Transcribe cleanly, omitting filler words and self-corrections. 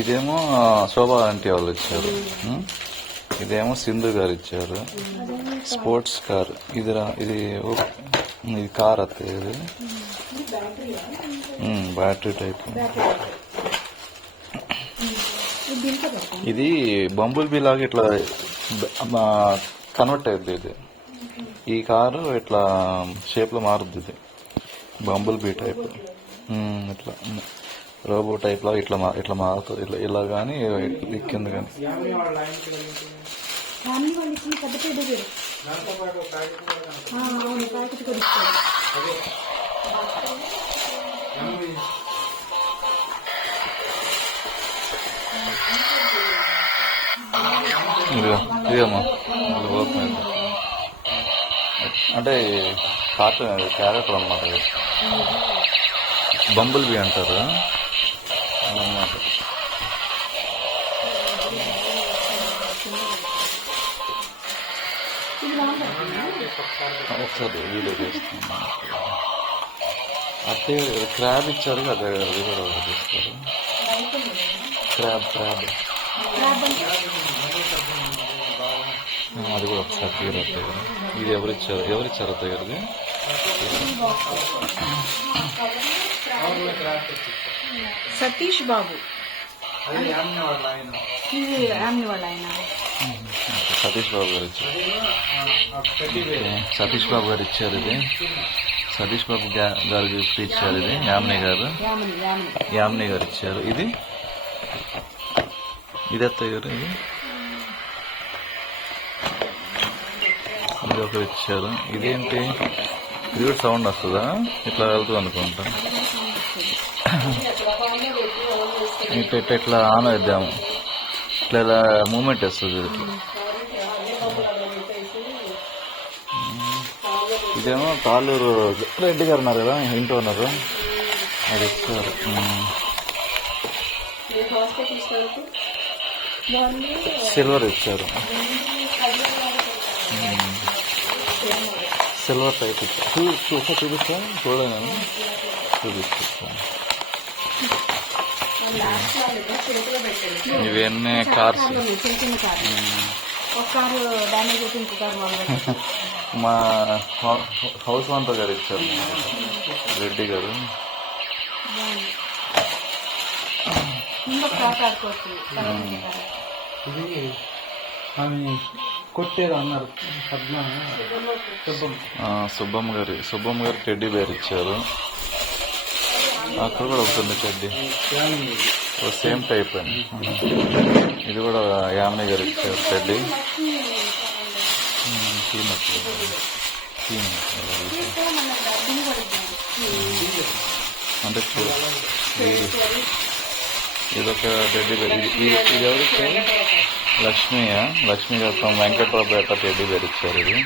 ఇదేమో శోభా ఆంటీ వాళ్ళు ఇచ్చారు. ఇదేమో సింధు గారు ఇచ్చారు. స్పోర్ట్స్ కార్ ఇది ఇది కార్ అత్త ఇది బ్యాటరీ టైప్. ఇది బంబుల్ బీ లాగా ఇట్లా కన్వర్ట్ అయ్యింది. ఇది ఈ కారు ఇట్లా షేప్ లో మారుద్ది. ఇది బంబుల్ బీ టైప్ ఇట్లా రోబో టైప్ లాగా ఇట్లా మారుతుంది. ఇలా కానీ కింద కానీ. ఇదేమో అంటే కార్టూన్ క్యారెక్టర్ అన్నమాట. బంబుల్ బీ అంటారు అన్నమాట. ఒకసారి వీడియో చేస్తాను. అదే క్రాబ్ ఇచ్చారు కదా, అది కూడా తీస్తారు. క్రాబ్ అది కూడా ఒకసారి తీరు అత్తయ్య. ఇది ఎవరిచ్చారు అత్తయ్య గారికి? సతీష్ బాబు. సతీష్ బాబు గారు ఇచ్చారు. సతీష్ బాబు గారు ఇచ్చారు. ఇది సతీష్ బాబు గారు గిఫ్ట్ ఇచ్చారు. ఇది యామిని గారు ఇచ్చారు. ఇది అత్తయ్య గారు. ఇది ఒకరు ఇచ్చారు. ఇదేంటి? ఇది కూడా సౌండ్ వస్తుందా? ఇట్లా వెళ్తుంది అనుకుంటా. ఇట్లా ఆన్ వేద్దాము. ఇట్లా మూమెంట్ వస్తుంది. ఇదేమో తాళ్ళూరు రెడ్డి గారు ఉన్నారు కదా, ఇంటి ఉన్నారు, అది ఇస్తారు. సిల్వర్ ఇచ్చారు. సిల్వర్ టైప్ ఇచ్చారు. చూపిస్తా చూడలేను, చూపిస్తాను. ఇవన్నీ కార్స్. మా హౌస్ ఓనర్ గారు ఇచ్చారు, రెడ్డి గారు. కొట్టేది అన్నారు. సుబ్బమ్మ గారు టెడ్డీ బేర్ ఇచ్చారు. అక్కడ కూడా ఒకటి టెడ్డీ, సేమ్ టైప్ అని. ఇది కూడా యామిని గారు ఇచ్చారు టెడ్డీ. అంటే ఇదొక టెడ్డీ బేర్. ఇది ఎవరు ఇచ్చారు? లక్ష్మి గారు వెంకట్రావు పేట టెడ్డీ బేర్ ఇచ్చారు. ఇది